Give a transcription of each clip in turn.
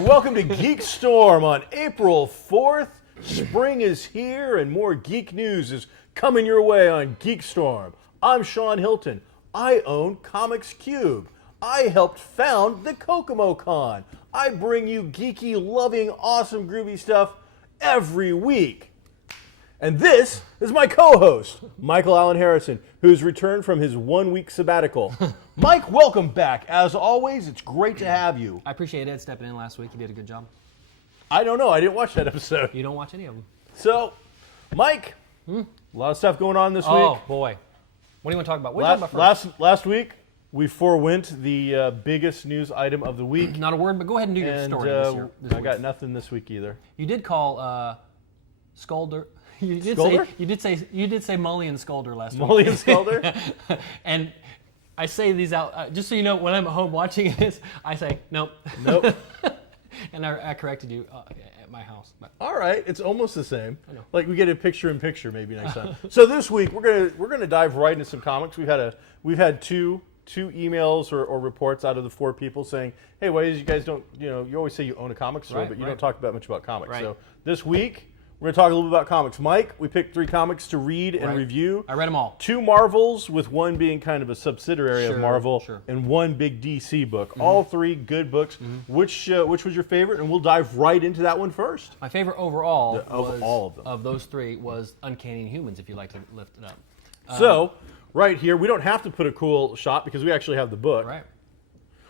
Welcome to GeekStorm on April 4th. Spring is here and more geek news is coming your way on GeekStorm. I'm Sean Hilton. I own Comics Cube. I helped found the Kokomo Con. I bring you geeky, loving, awesome, groovy stuff every week. And this is my co-host, Michael Allen Harrison, who's returned from his 1-week sabbatical. Mike, welcome back. As always, it's great to have you. I appreciate Ed stepping in last week. You did a good job. I don't know. I didn't watch that episode. You don't watch any of them. So, Mike, a lot of stuff going on this week. Oh, boy. What do you want to talk about? What are you talking about first? Last week, we forewent the biggest news item of the week. Not a word, but go ahead and do your story this year. I got nothing this week either. You did call Scolder. You did say Mully and Scolder last week. Mully and Scolder? And I say these out, just so you know, when I'm at home watching this, I say, nope. Nope. And I corrected you at my house. But. All right, it's almost the same. I know. Like we get a picture-in-picture maybe next time. So this week we're gonna dive right into some comics. We've had two emails or reports out of the 4 people saying, hey, why you guys don't, you always say you own a comics store, but you don't talk about much about comics. Right. So this week we're going to talk a little bit about comics. Mike, we picked 3 comics to read and review. I read them all. 2 Marvels, with one being kind of a subsidiary of Marvel, and 1 big DC book. All 3 good books. Which was your favorite? And we'll dive right into that one first. My favorite overall of those 3 was Uncanny Inhumans, if you'd like to lift it up. So, right here, we don't have to put a cool shot because we actually have the book. Right.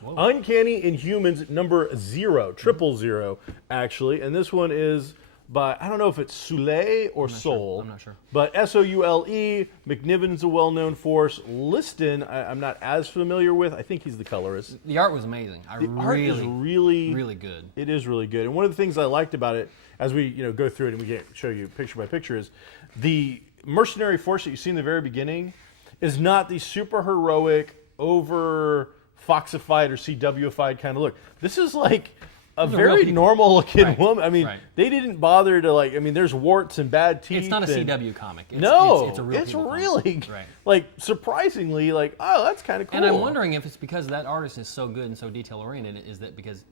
Whoa. Uncanny Inhumans number 0, 000, actually. And this one is by, I don't know if it's Soule or Soul. I'm not sure. But S-O-U-L-E, McNiven's a well-known force. Liston, I'm not as familiar with. I think he's the colorist. The art was amazing. The art is really good. It is really good. And one of the things I liked about it, as we go through it and we show you picture by picture, is the mercenary force that you see in the very beginning is not the super heroic, over Foxified or CW-ified kind of look. This is like a very normal-looking woman. I mean, they didn't bother to there's warts and bad teeth. It's not a CW comic. It's a real it's really, surprisingly, oh, that's kind of cool. And I'm wondering if it's because that artist is so good and so detail-oriented, is that because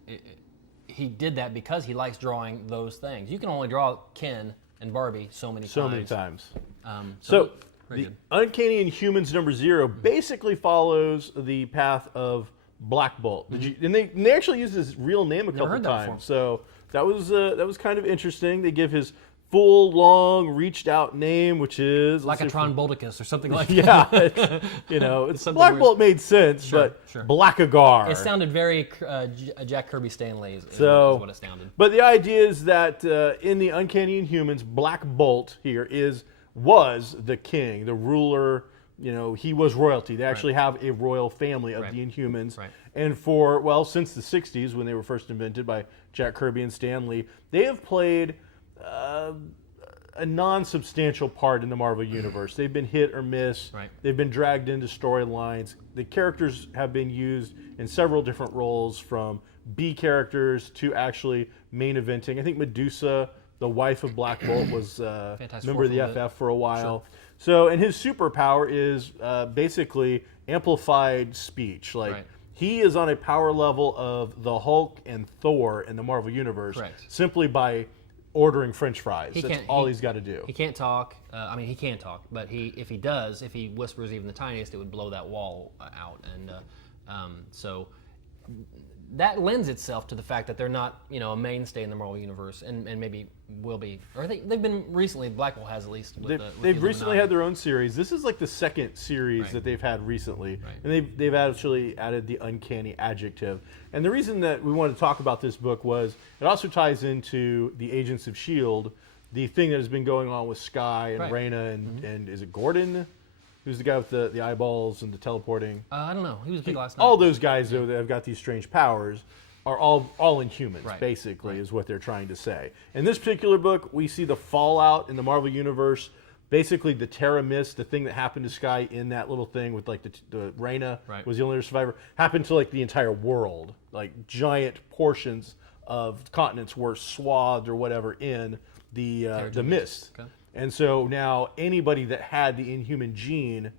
he did that because he likes drawing those things. You can only draw Ken and Barbie so many times. So the Uncanny Inhumans number 0 basically follows the path of Black Bolt. And they actually used his real name a couple times. So that was kind of interesting. They give his full, long, reached out name, which is Lacatron Bolticus or something like that. Yeah, it's Black Bolt made sense, but Blackagar. It sounded very Jack Kirby Stanley is what it sounded. But the idea is that in the Uncanny Inhumans, Black Bolt here was the king, the ruler. He was royalty. They actually have a royal family of the Inhumans. Right. And since the 60s, when they were first invented by Jack Kirby and Stan Lee, they have played a non-substantial part in the Marvel Universe. They've been hit or miss. Right. They've been dragged into storylines. The characters have been used in several different roles, from B characters to actually main eventing. I think Medusa, the wife of Black Bolt, was a member of the FF for a while. Sure. So, and his superpower is basically amplified speech. He is on a power level of the Hulk and Thor in the Marvel Universe, simply by ordering French fries. That's all he's got to do. He can't talk. He can talk, but if he whispers even the tiniest, it would blow that wall out. And so that lends itself to the fact that they're not, a mainstay in the Marvel Universe, and maybe will be. Or they've been recently. Blackwell has at least. They've recently had their own series. This is like the second series that they've had recently, and they've actually added the uncanny adjective. And the reason that we wanted to talk about this book was it also ties into the Agents of S.H.I.E.L.D., the thing that has been going on with Skye and Raina and is it Gordon? Who's the guy with the eyeballs and the teleporting? I don't know. He was big last night. All those guys, though, that have got these strange powers. are all Inhumans, Right. basically, is what they're trying to say. In this particular book, we see the fallout in the Marvel Universe. Basically, the Terra Mist, the thing that happened to Sky in that little thing with like the Reyna was the only survivor, happened to like the entire world. Like giant portions of continents were swathed or whatever in the mist. Okay. And so now anybody that had the Inhuman gene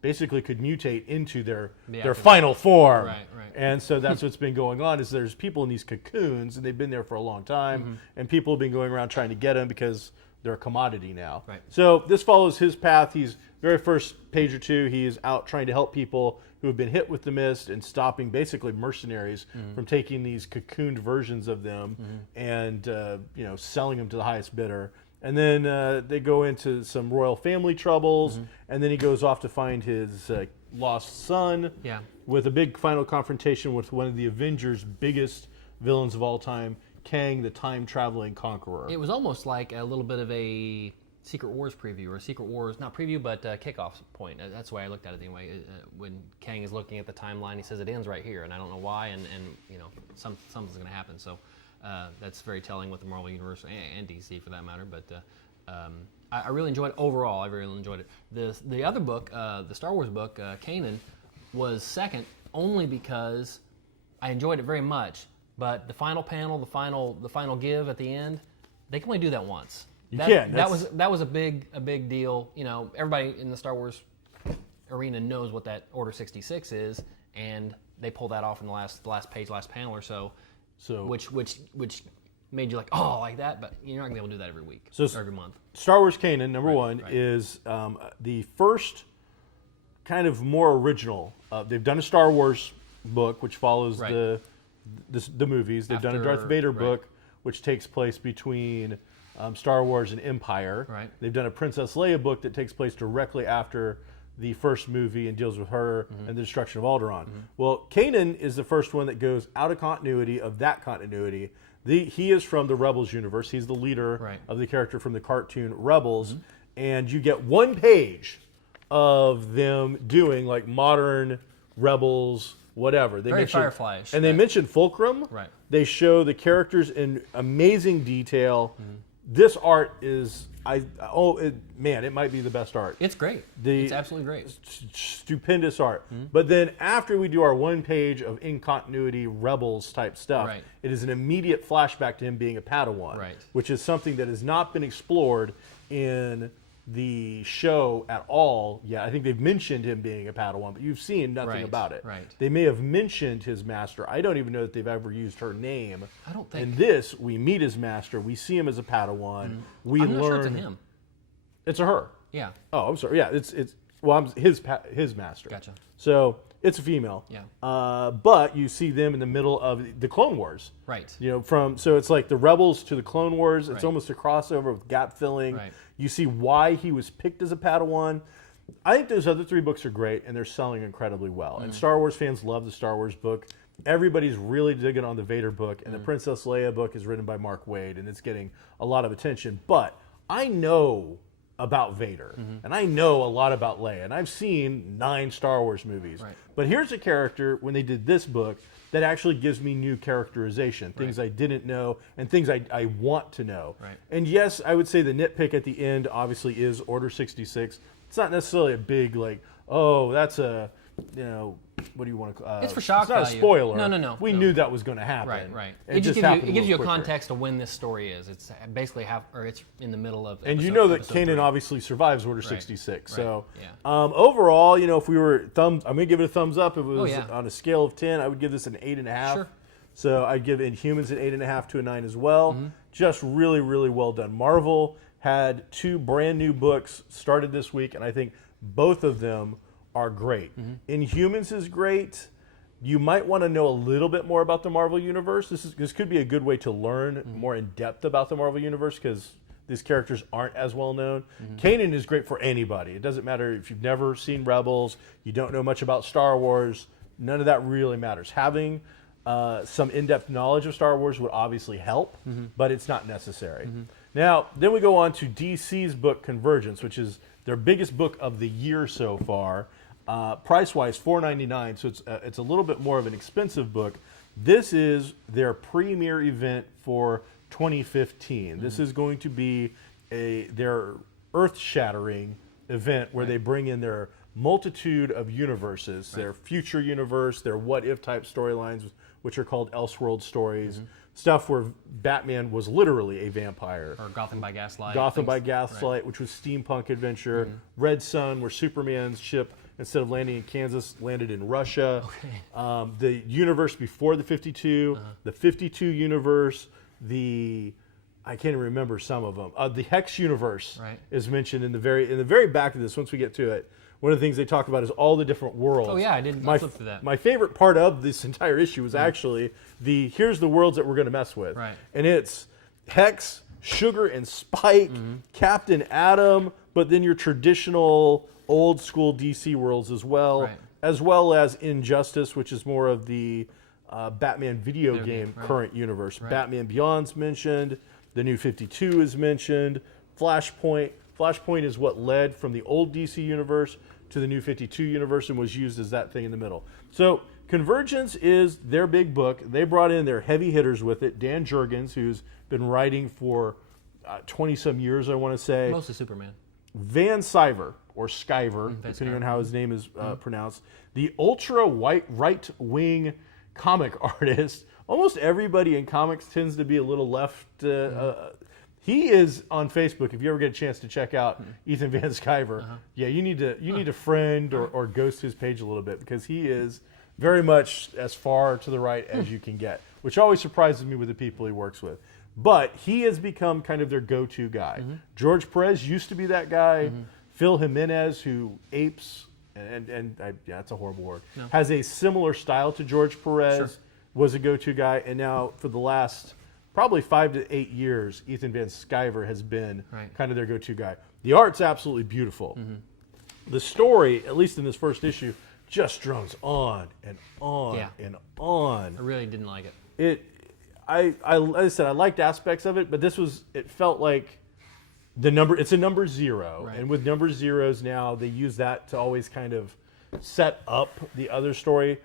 basically could mutate into their final form. Right. And so that's what's been going on is there's people in these cocoons and they've been there for a long time and people have been going around trying to get them because they're a commodity now. Right. So this follows his path. He's very first page or two, he's out trying to help people who have been hit with the mist and stopping basically mercenaries from taking these cocooned versions of them and selling them to the highest bidder. And then they go into some royal family troubles, and then he goes off to find his lost son with a big final confrontation with one of the Avengers' biggest villains of all time, Kang, the time-traveling conqueror. It was almost like a little bit of a Secret Wars preview, or Secret Wars, not preview, but kickoff point. That's the way I looked at it anyway. When Kang is looking at the timeline, he says it ends right here, and I don't know why, and something's going to happen. So that's very telling with the Marvel Universe and DC for that matter. But I really enjoyed it overall. I really enjoyed it. The other book, the Star Wars book, Kanan, was second only because I enjoyed it very much. But the final panel, the final give at the end, they can only do that once. That was a big deal. Everybody in the Star Wars arena knows what that Order 66 is, and they pull that off in the last page, last panel or so. Which made you like that, but you're not gonna be able to do that every week or every month. Star Wars Kanan, number one, is the first kind of more original. They've done a Star Wars book which follows the movies. They've done a Darth Vader book which takes place between Star Wars and Empire. Right. They've done a Princess Leia book that takes place directly after the first movie and deals with her and the destruction of Alderaan. Well, Kanan is the first one that goes out of continuity of that continuity. He is from the Rebels universe. He's the leader of the character from the cartoon Rebels. And you get one page of them doing like modern Rebels, whatever. They very Firefly-ish. And they mention Fulcrum. Right. They show the characters in amazing detail. This art is, it might be the best art. It's great. It's absolutely great. Stupendous art. But then after we do our one page of in continuity Rebels type stuff, it is an immediate flashback to him being a Padawan, which is something that has not been explored in the show at all yet. I think they've mentioned him being a Padawan, but you've seen nothing about it. They may have mentioned his master. I don't even know that they've ever used her name. I don't think. In this, we meet his master. We see him as a Padawan. We I'm learn. not sure it's a him. It's a her. Yeah. Oh, I'm sorry. Yeah, it's his master. Gotcha. So it's a female. Yeah. But you see them in the middle of the Clone Wars. Right. So it's like the Rebels to the Clone Wars. It's almost a crossover with gap filling. Right. You see why he was picked as a Padawan. I think those other three books are great, and they're selling incredibly well. And Star Wars fans love the Star Wars book. Everybody's really digging on the Vader book, and the Princess Leia book is written by Mark Waid, and it's getting a lot of attention. But I know about Vader, and I know a lot about Leia, and I've seen 9 Star Wars movies. But here's a character, when they did this book, that actually gives me new characterization, things I didn't know, and things I want to know. And yes, I would say the nitpick at the end obviously is Order 66. It's not necessarily a big, that's a, what do you want to it's for shock It's not value. a spoiler. No. We knew that was going to happen. Right. It just gives you a quicker. context of when this story is. It's basically it's in the middle of. And you know that Kanan 3. obviously survives Order 66. So Yeah. overall, if we were I'm going to give it a thumbs up. If it was on a scale of 10, I would give this an 8.5. Sure. So I'd give Inhumans an 8.5 to a 9 as well. Just really, really well done. Marvel had 2 brand new books started this week, and I think both of them are great. Inhumans is great. You might want to know a little bit more about the Marvel Universe. This could be a good way to learn more in depth about the Marvel Universe because these characters aren't as well known. Kanan is great for anybody. It doesn't matter if you've never seen Rebels, you don't know much about Star Wars. None of that really matters. Having some in-depth knowledge of Star Wars would obviously help, but it's not necessary. Now, then we go on to DC's book Convergence, which is their biggest book of the year so far. Price-wise, $4.99, so it's a little bit more of an expensive book. This is their premiere event for 2015. This is going to be their earth-shattering event where they bring in their multitude of universes, their future universe, their what-if type storylines, which are called Elseworld stories, stuff where Batman was literally a vampire. Or Gotham by Gaslight. Gotham by Gaslight, which was steampunk adventure. Red Sun, where Superman's ship, instead of landing in Kansas, landed in Russia. Okay. The universe before the 52, the 52 universe, I can't even remember some of them. The Hex universe is mentioned in the very back of this. Once we get to it, one of the things they talk about is all the different worlds. Oh yeah, I flipped through that. My favorite part of this entire issue was actually here's the worlds that we're going to mess with, and it's Hex, Sugar and Spike, Captain Atom, but then your traditional old school DC worlds as well as Injustice, which is more of the Batman video game current universe. Batman Beyond's mentioned. The New 52 is mentioned. Flashpoint. Flashpoint is what led from the old DC universe to the New 52 universe and was used as that thing in the middle. So Convergence is their big book. They brought in their heavy hitters with it. Dan Jurgens, who's been writing for 20-some years, I want to say. Mostly Superman. Van Sciver, or Sciver, depending on how his name is pronounced. The right-wing comic artist. Almost everybody in comics tends to be a little left. He is on Facebook. If you ever get a chance to check out Ethan Van Sciver, you need to friend or ghost his page a little bit, because he is very much as far to the right as you can get, which always surprises me with the people he works with. But he has become kind of their go-to guy. George Perez used to be that guy. Phil Jimenez, who apes, that's a horrible word, has a similar style to George Perez, was a go-to guy, and now for the last probably 5 to 8 years, Ethan Van Sciver has been kind of their go-to guy. The art's absolutely beautiful. The story, at least in this first issue, just drones on and on and on. I really didn't like it. As I said, I liked aspects of it, but it felt like it's a number 0. And with number zeros now, they use that to always kind of set up the other story.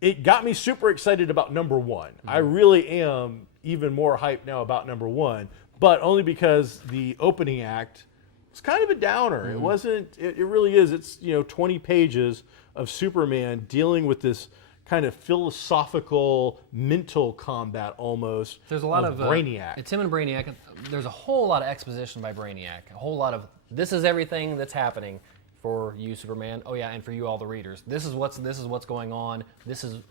It got me super excited about number 1. I really am even more hyped now about number 1, but only because the opening act was kind of a downer. It wasn't, it really is. It's 20 pages of Superman dealing with this kind of philosophical, mental combat almost. There's a lot of Brainiac. It's him and Brainiac. There's a whole lot of exposition by Brainiac. A whole lot of, this is everything that's happening for you, Superman. Oh yeah, and for you, all the readers. This is what's going on. This is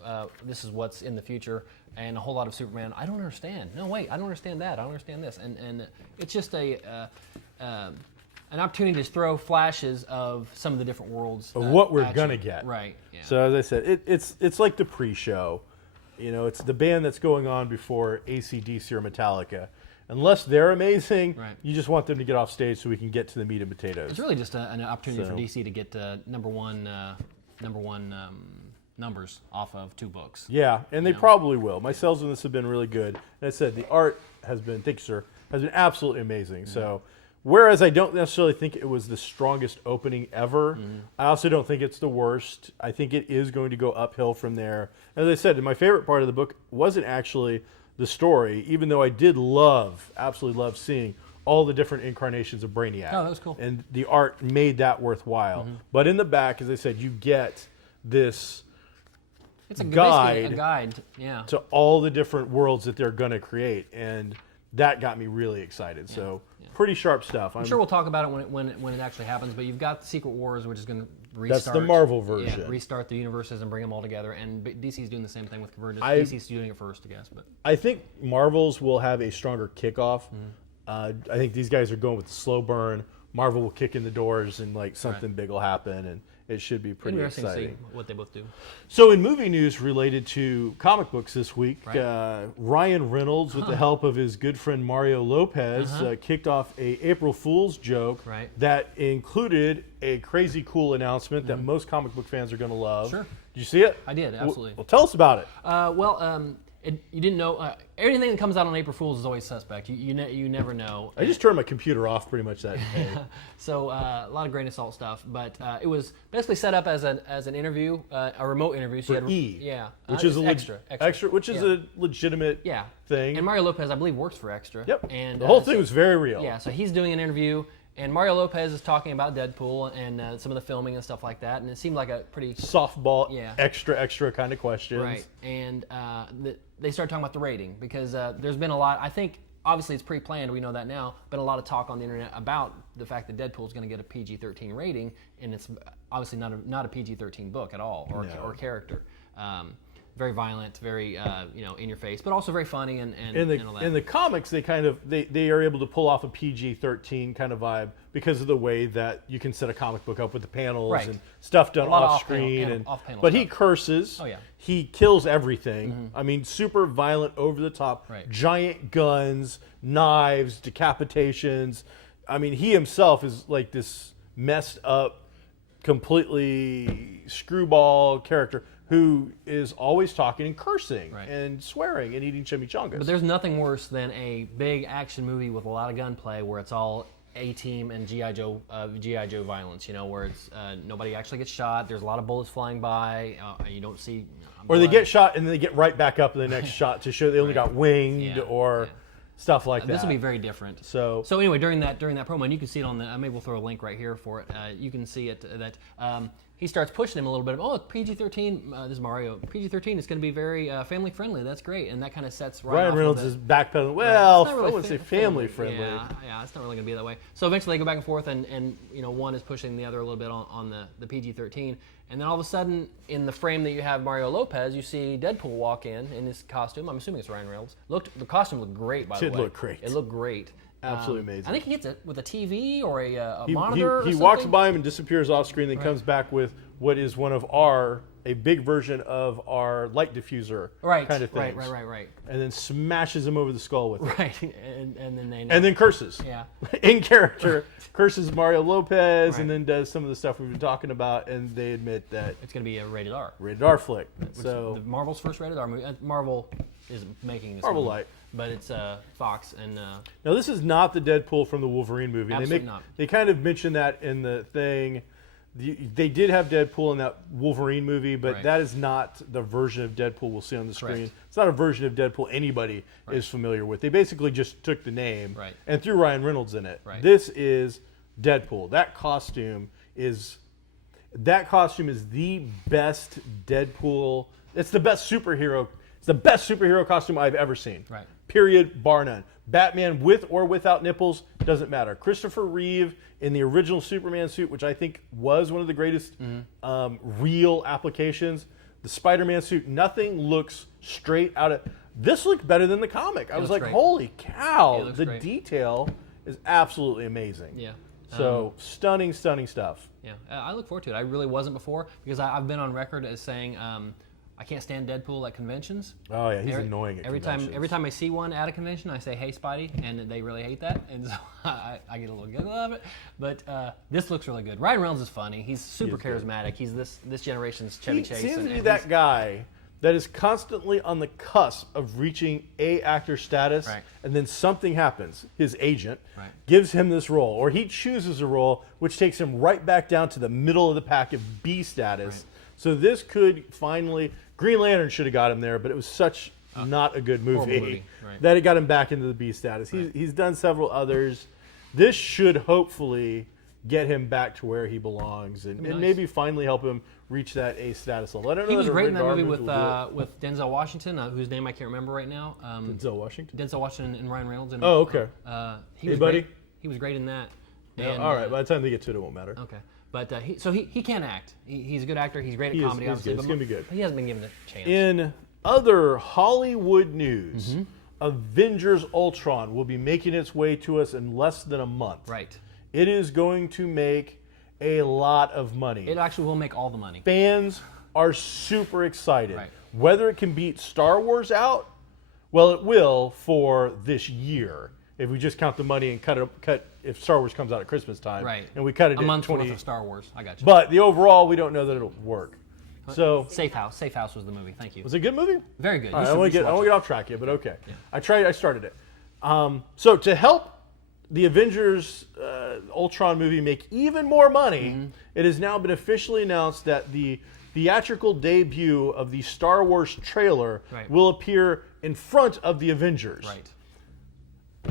what's in the future, and a whole lot of Superman. I don't understand. No, wait, I don't understand that. I don't understand this, and it's just an opportunity to throw flashes of some of the different worlds of what we're gonna get. Right. Yeah. So as I said, it's like the pre-show. It's the band that's going on before AC/DC or Metallica. Unless they're amazing, you just want them to get off stage so we can get to the meat and potatoes. It's really just an opportunity for DC to get number one numbers off of 2 books. Yeah, and they probably will. My sales on this have been really good. And I said the art has been, thank you, sir, has been absolutely amazing. So, whereas I don't necessarily think it was the strongest opening ever, I also don't think it's the worst. I think it is going to go uphill from there. As I said, my favorite part of the book wasn't actually the story, even though I did absolutely love seeing all the different incarnations of Brainiac. Oh, that was cool. And the art made that worthwhile. But in the back, as I said, you get this guide to all the different worlds that they're going to create, and that got me really excited. So pretty sharp stuff. I'm sure we'll talk about it when it actually happens, but you've got the Secret Wars, which is going to restart. That's the Marvel version. Yeah, restart the universes and bring them all together. And DC's doing the same thing with Convergence. DC's doing it first, I guess. But I think Marvel's will have a stronger kickoff. I think these guys are going with the slow burn. Marvel will kick in the doors and something big will happen, and it should be pretty interesting exciting. to see what they both do. So in movie news related to comic books this week, Ryan Reynolds, with the help of his good friend Mario Lopez, kicked off a April Fool's joke that included a crazy cool announcement that most comic book fans are going to love. Sure. Did you see it? I did, absolutely. Well, tell us about it. you didn't know everything that comes out on April Fool's is always suspect. You never know. I just turned my computer off pretty much that day. So a lot of grain of salt stuff, but it was basically set up as an interview, a remote interview. So For E, yeah, which is extra, which is a legitimate thing. And Mario Lopez, I believe, works for Extra. Yep. And the whole thing was very real. Yeah. So he's doing an interview. And Mario Lopez is talking about Deadpool and some of the filming and stuff like that, and it seemed like a pretty softball, extra kind of questions. Right, and they started talking about the rating because there's been a lot. I think obviously it's pre-planned. We know that now. Been a lot of talk on the internet about the fact that Deadpool is going to get a PG-13 rating, and it's obviously not a PG-13 book at all or character. Very violent, very in your face, but also very funny and all that. In the comics, they are able to pull off a PG-13 kind of vibe because of the way that you can set a comic book up with the panels and stuff done off screen. But he curses. Oh yeah. He kills everything. I mean, super violent, over the top, giant guns, knives, decapitations. I mean, he himself is like this messed up, completely screwball character who is always talking and cursing and swearing and eating chimichangas. But there's nothing worse than a big action movie with a lot of gunplay where it's all A-Team and G.I. Joe violence, where it's nobody actually gets shot, there's a lot of bullets flying by, you don't see or they get shot and then they get right back up in the next shot to show they only got winged or stuff like that. This will be very different. So anyway, during that promo, and you can see it on the, maybe we'll throw a link right here for it, you can see it that he starts pushing him a little bit. Oh, PG-13. This is Mario. PG-13 is going to be very family friendly. That's great, and that kind of sets Ryan Reynolds is backpedaling. Well, I wouldn't say family friendly. Yeah, it's not really going to be that way. So eventually they go back and forth, and one is pushing the other a little bit on the PG-13, and then all of a sudden, in the frame that you have Mario Lopez, you see Deadpool walk in his costume. I'm assuming it's Ryan Reynolds. The costume looked great, by the way. It looked great. It looked great. Absolutely amazing. I think he gets it with a TV or a monitor. He walks by him and disappears off screen, then comes back with what is a big version of our light diffuser kind of thing. Right. And then smashes him over the skull with it. Right, and then curses. Yeah. In character, curses Mario Lopez, and then does some of the stuff we've been talking about, and they admit that it's going to be a rated R. Rated R flick. So Marvel's first rated R movie. Marvel is making this Marvel movie, Light. but it's Fox and. Now this is not the Deadpool from the Wolverine movie. Absolutely not. They kind of mention that in the thing. They did have Deadpool in that Wolverine movie, but that is not the version of Deadpool we'll see on the screen. It's not a version of Deadpool anybody is familiar with. They basically just took the name and threw Ryan Reynolds in it. This is Deadpool. That costume is the best Deadpool. It's the best superhero. It's the best superhero costume I've ever seen. Right. Period, bar none. Batman with or without nipples, doesn't matter. Christopher Reeve in the original Superman suit, which I think was one of the greatest real applications. The Spider-Man suit, nothing looks straight out of... This looked better than the comic. I was like, holy cow. The detail is absolutely amazing. Yeah. So, stunning stuff. Yeah, I look forward to it. I really wasn't before because I've been on record as saying... I can't stand Deadpool at conventions. Oh yeah, he's annoying at conventions. Every time I see one at a convention, I say, "Hey, Spidey," and they really hate that, and so I get a little giggle out of it. But this looks really good. Ryan Reynolds is funny. He's super charismatic. He's this generation's Chevy Chase. He seems to be that guy that is constantly on the cusp of reaching A actor status, and then something happens. His agent gives him this role, or he chooses a role which takes him right back down to the middle of the pack of B status. So this could finally... Green Lantern should have got him there, but it was such not a good movie that it got him back into the B status. He's done several others. This should hopefully get him back to where he belongs and maybe finally help him reach that A status level. I don't know. He was great in that movie with Denzel Washington, whose name I can't remember right now. Denzel Washington? Denzel Washington and Ryan Reynolds. Oh, okay. He was great. He was great in that. And, all right, by the time they get to it, it won't matter. Okay. But he can act. He's a good actor. He's great at comedy, obviously. It's going to be good. But he hasn't been given a chance. In other Hollywood news, Avengers Ultron will be making its way to us in less than a month. Right. It is going to make a lot of money. It actually will make all the money. Fans are super excited. Whether it can beat Star Wars out, well, it will for this year. If we just count the money and cut if Star Wars comes out at Christmas time, and we cut it a month 20 worth of Star Wars, I got you. But the overall, we don't know that it'll work. So Safe House. Safe House was the movie. Thank you. was it a good movie? Very good. All right, I won't get off track yet, but okay. Yeah. I started it. So to help the Avengers Ultron movie make even more money, it has now been officially announced that the theatrical debut of the Star Wars trailer will appear in front of the Avengers. Right.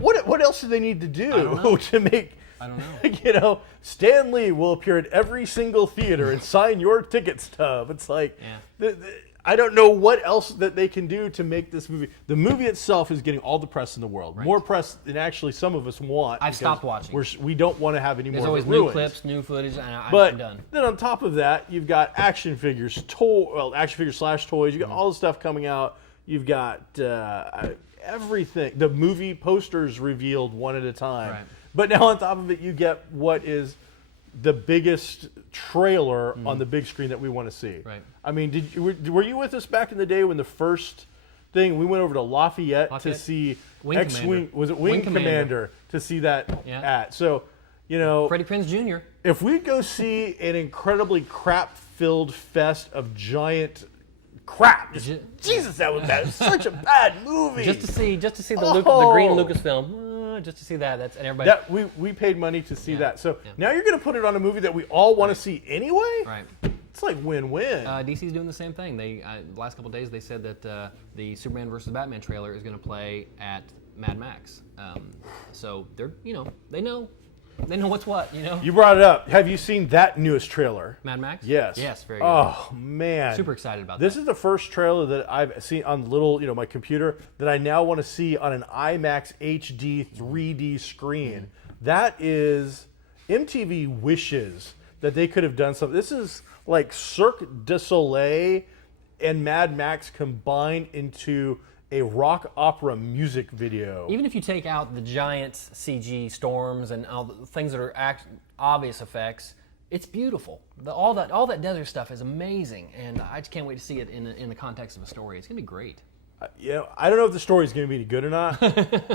What else do they need to do to make? I don't know. You know, Stan Lee will appear at every single theater and sign your ticket stub. It's like, I don't know what else that they can do to make this movie. The movie itself is getting all the press in the world, more press than actually some of us want. I've stopped watching. We don't want to have any There's more. always new clips, new footage, and I'm done. Then on top of that, you've got action figures, action figures / toys. You got all the stuff coming out. You've got everything. The movie posters revealed one at a time. Right. But now on top of it, you get what is the biggest trailer on the big screen that we want to see. Right. I mean, were you with us back in the day when the first thing we went over to Lafayette to see X-Wing? Was it Wing Commander to see that at? So, you know, Freddie Prinze Jr. If we go see an incredibly crap-filled fest of giant crap, Jesus, that was bad. It was such a bad movie. Just to see the green Lucasfilm. Just to see that. And everybody. We paid money to see that. So now you're going to put it on a movie that we all want to see anyway? Right. It's like win-win. DC's doing the same thing. They the last couple of days they said that the Superman versus Batman trailer is going to play at Mad Max. So they're they know what's what. You brought it up. Have you seen that newest trailer? Mad Max? Yes. Yes, very good. Oh man, super excited about this. This is the first trailer that I've seen on my computer that I now want to see on an IMAX HD 3D screen. That is, MTV wishes that they could have done something. This is like Cirque du Soleil and Mad Max combined into a rock opera music video. Even if you take out the giant CG storms and all the things that are obvious effects, it's beautiful. All that desert stuff is amazing, and I just can't wait to see it in the context of a story. It's gonna be great. I don't know if the story is going to be any good or not,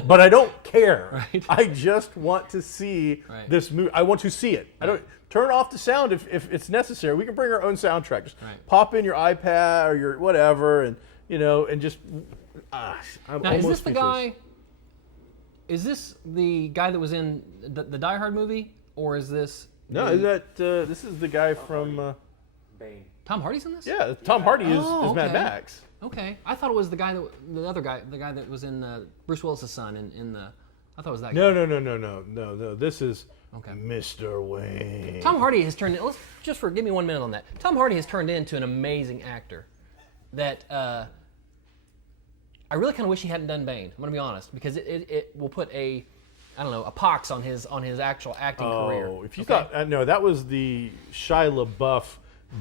but I don't care. Right. I just want to see this movie. I want to see it. I don't turn off the sound if it's necessary. We can bring our own soundtrack. Just pop in your iPad or your whatever, and and just. Now, is this the guy? Is this the guy that was in the Die Hard movie, or is this? No, this is the guy from Bane. Tom Hardy's in this? Yeah, Tom Hardy is Mad Max. Okay, I thought it was the guy the guy that was in Bruce Willis' son in the. I thought it was that guy. No. This is Mr. Wayne. Tom Hardy has turned. Give me 1 minute on that. Tom Hardy has turned into an amazing actor. That I really kind of wish he hadn't done Bane. I'm gonna be honest, because it will put a pox on his actual acting career. Oh, if you thought no, that was the Shia LaBeouf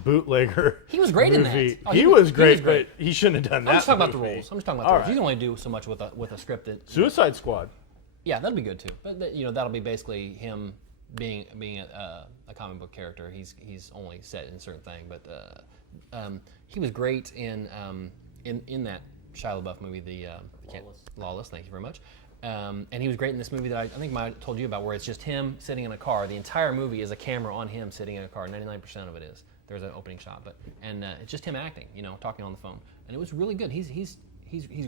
bootlegger. He was great movie. in that. He was great, but he shouldn't have done that. I'm just talking about the roles. Right. You can only do so much with a script that. Suicide Squad. Yeah, that'll be good too. But that'll be basically him being a comic book character. He's only set in a certain thing, but he was great in that Shia LaBeouf movie, the Lawless. Thank you very much. And he was great in this movie that I think I told you about, where it's just him sitting in a car. The entire movie is a camera on him sitting in a car. 99% of it is. There's an opening shot, and it's just him acting, talking on the phone, and it was really good. He's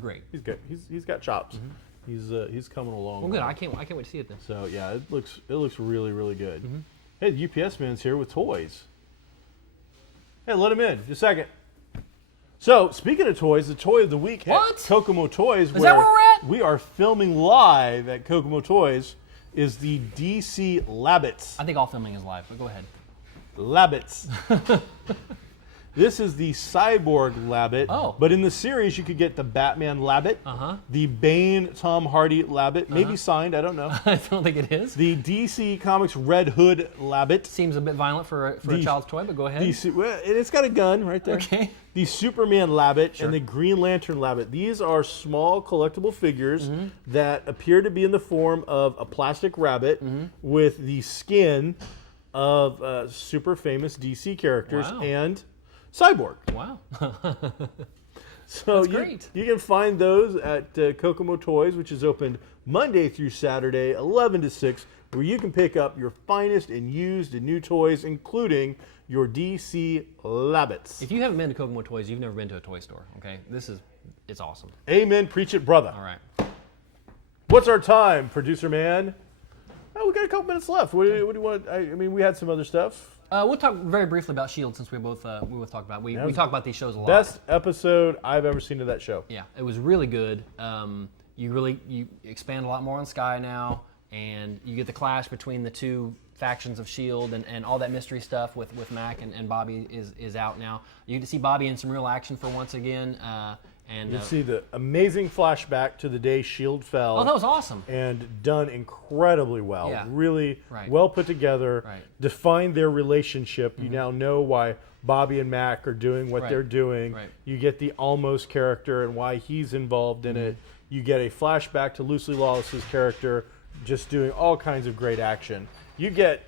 great. He's good. He's got chops. Mm-hmm. He's coming along. Well, good. I can't wait to see it then. So yeah, it looks really, really good. Mm-hmm. Hey, the UPS man's here with toys. Hey, let him in. Just a second. So, speaking of toys, the toy of the week at Kokomo Toys. Is that where we're at? We are filming live at Kokomo Toys is the DC Labbits. I think all filming is live, but go ahead. Labbits. This is the Cyborg Labbit. Oh. But in the series, you could get the Batman Labbit, the Bane Tom Hardy Labbit, maybe signed, I don't know. I don't think it is. The DC Comics Red Hood Labbit. Seems a bit violent for a child's toy, but go ahead. It's got a gun right there. Okay. The Superman Labbit and the Green Lantern Labbit. These are small collectible figures that appear to be in the form of a plastic rabbit with the skin of super famous DC characters and Cyborg. Wow. So That's great. You can find those at Kokomo Toys, which is open Monday through Saturday, 11 to 6, where you can pick up your finest and used and new toys, including your DC Labbits. If you haven't been to Kokomo Toys, you've never been to a toy store. Okay, it's awesome. Amen. Preach it, brother. All right. What's our time, producer man? Oh, we got a couple minutes left. What do you want? I mean, we had some other stuff. We'll talk very briefly about S.H.I.E.L.D. since we both talked about. We talk about these shows a lot. Best episode I've ever seen of that show. Yeah, it was really good. You expand a lot more on Skye now, and you get the clash between the two factions of S.H.I.E.L.D. and all that mystery stuff with Mac and Bobby is out now. You get to see Bobby in some real action for once again. And you see the amazing flashback to the day S.H.I.E.L.D. fell. Oh, that was awesome. And done incredibly well. Yeah. Really Right. well put together. Right. Defined their relationship. You now know why Bobby and Mac are doing what Right. they're doing. Right. You get the almost character and why he's involved in it. You get a flashback to Lucy Lawless's character just doing all kinds of great action. You get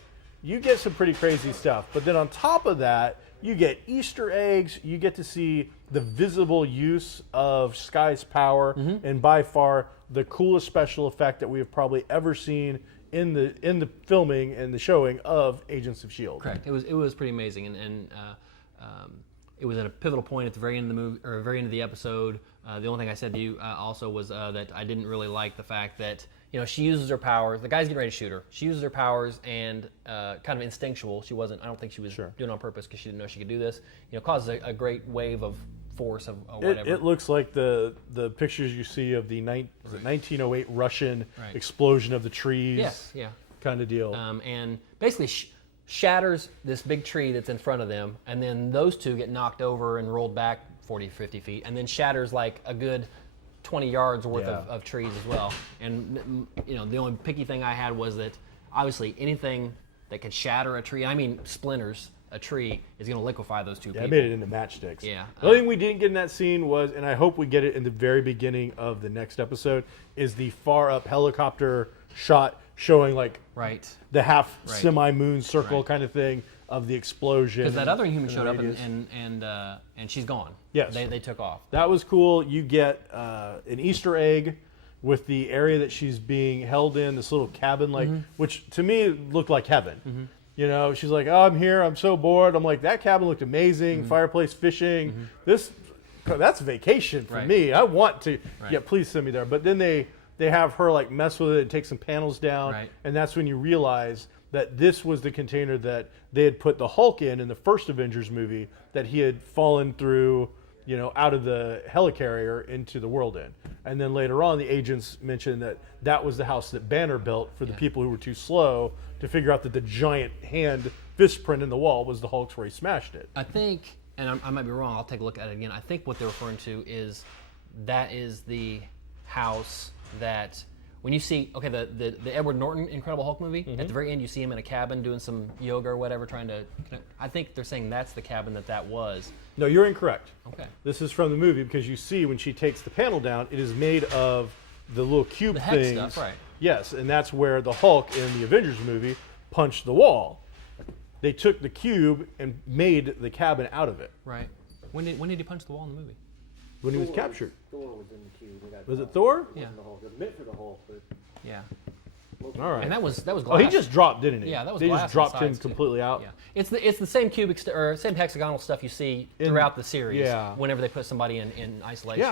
some pretty crazy stuff. But then on top of that, you get Easter eggs. You get to see the visible use of Skye's power, and by far the coolest special effect that we have probably ever seen in the filming and the showing of Agents of S.H.I.E.L.D. Correct. It was pretty amazing, and it was at a pivotal point at the very end of the movie or very end of the episode. The only thing I said to you also was that I didn't really like the fact that she uses her powers. The guy's getting ready to shoot her. She uses her powers and kind of instinctual. She wasn't. I don't think she was doing it on purpose because she didn't know she could do this. Causes a great wave of force of whatever. It looks like the pictures you see of the 1908 Russian explosion of the trees. Yes. Yeah. Kind of deal. And basically shatters this big tree that's in front of them, and then those two get knocked over and rolled back 40, 50 feet, and then shatters like a good 20 yards worth of trees as well. And the only picky thing I had was that obviously anything that could shatter a tree, I mean splinters a tree, is going to liquefy those two people. I made it into matchsticks. Yeah. The only thing we didn't get in that scene was, and I hope we get it in the very beginning of the next episode, is the far up helicopter shot showing like the half semi-moon circle kind of thing of the explosion. Because that other Inhuman showed up and she's gone. Yes. They took off. That was cool. You get an Easter egg with the area that she's being held in, this little cabin, which to me looked like heaven. She's like, oh, I'm here. I'm so bored. I'm like, that cabin looked amazing. Fireplace, fishing. That's vacation for me. I want to. Yeah, please send me there. But then they have her like mess with it and take some panels down, and that's when you realize that this was the container that they had put the Hulk in the first Avengers movie that he had fallen through, out of the helicarrier into the world in. And then later on, the agents mentioned that was the house that Banner built for the people who were too slow to figure out that the giant fist print in the wall was the Hulk's where he smashed it. I think, and I might be wrong, I'll take a look at it again. I think what they're referring to is that is the house that when you see, the Edward Norton Incredible Hulk movie, at the very end you see him in a cabin doing some yoga or whatever, trying to connect. I think they're saying that's the cabin that was. No, you're incorrect. Okay. This is from the movie because you see when she takes the panel down, it is made of the little cube the hex things. Stuff, right. Yes, and that's where the Hulk in the Avengers movie punched the wall. They took the cube and made the cabin out of it. Right. When did he punch the wall in the movie? When he was captured. Thor was in the cube. Was it Thor? Yeah. The Hulk. It was meant for the Hulk, but Yeah. All right. And that was glass. Oh, he just dropped, didn't he? Yeah, that was They glass just dropped him insides, too. completely out. Yeah. It's the same cubic or same hexagonal stuff you see throughout the series. Yeah. Whenever they put somebody in isolation.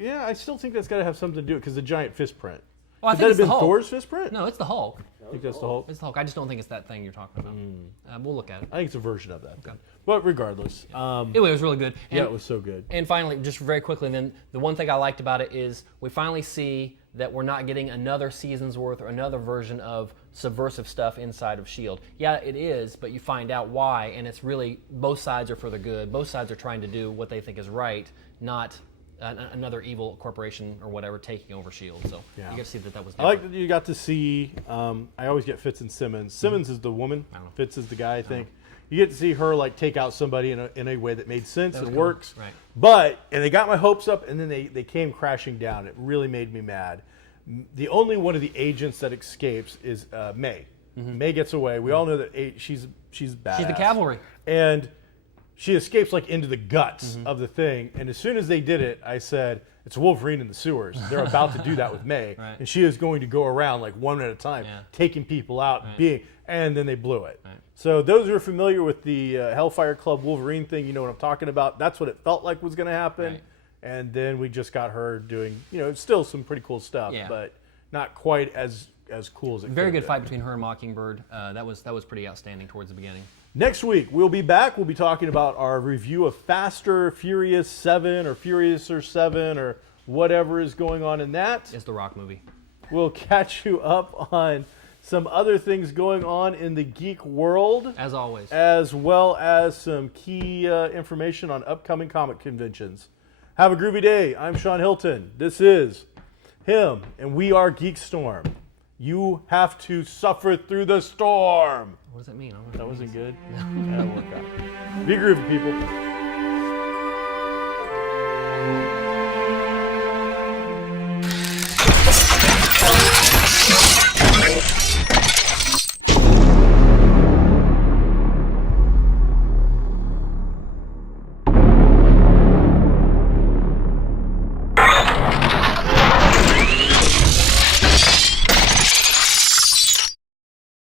Yeah, I still think that's got to have something to do with it because the giant fist print. Well, I Could think that it's have the been Hulk. Thor's fist print? No, it's the Hulk. I think that's the Hulk. It's the Hulk. I just don't think it's that thing you're talking about. We'll look at it. I think it's a version of that. Okay. But regardless. Anyway, it was really good. And, yeah, it was so good. And finally, just very quickly, then the one thing I liked about it is we finally see that we're not getting another season's worth or another version of subversive stuff inside of S.H.I.E.L.D. Yeah, it is, but you find out why, and it's really both sides are for the good. Both sides are trying to do what they think is right, not another evil corporation or whatever taking over S.H.I.E.L.D. So you get to see that was different. I like that you got to see, I always get Fitz and Simmons. Simmons is the woman, Fitz is the guy, I think. You get to see her like take out somebody in a way that made sense and works. Right. But, and they got my hopes up and then they came crashing down. It really made me mad. The only one of the agents that escapes is May. May gets away. We all know that she's badass. She's the cavalry. And she escapes like into the guts of the thing. And as soon as they did it, I said, it's Wolverine in the sewers. They're about to do that with May. Right. And she is going to go around like one at a time, taking people out, and then they blew it. Right. So those who are familiar with the Hellfire Club Wolverine thing, you know what I'm talking about. That's what it felt like was going to happen. Right. And then we just got her doing, still some pretty cool stuff, but not quite as cool as it Very could good have fight been. between her and Mockingbird. That was pretty outstanding towards the beginning. Next week, we'll be back. We'll be talking about our review of Faster, Furious 7 or Furiouser 7 or whatever is going on in that. It's the Rock movie. We'll catch you up on some other things going on in the geek world. As always. As well as some key information on upcoming comic conventions. Have a groovy day. I'm Sean Hilton. This is him, and we are GeekStorm. You have to suffer through the storm. What does that mean? That wasn't good. That'll work out. Be groovy, people.